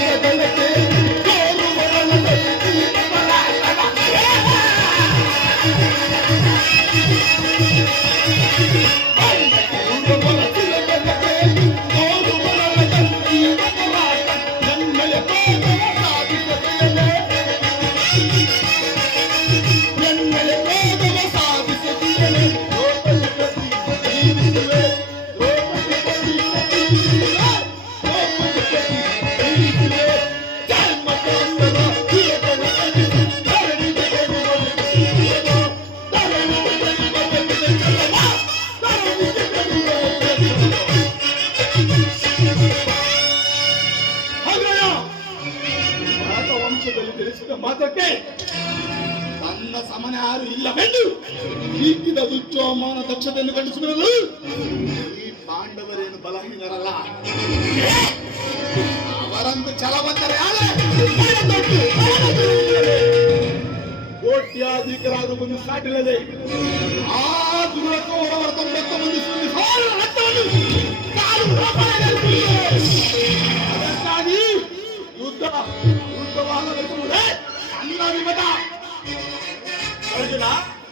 கையதற்கு ಮಾತ್ರಕ್ಕೆ ತನ್ನ ಸಮನ ಯಾರು ಇಲ್ಲವೆಂದು ಈಗಿದ ದುಚ್ಚೋಮಾನ ದಕ್ಷತೆಯನ್ನು ಕಂಡಿಸಿಕೊಳ್ಳಲು ಈ ಪಾಂಡವರೇನು ಬಲಹೀನರಲ್ಲ? ಅವರಂದು ಛಲವಂತರ ಕೋಟ್ಯಾಧಿಕರಾದ ಒಂದು ಸಾಟಿಲ್ಲದೆ ಆ ದುರ್ಗವರವರ ತೊಂಬತ್ತು ಯುದ್ಧ అనుభవాల అన్న విమట అర్జున?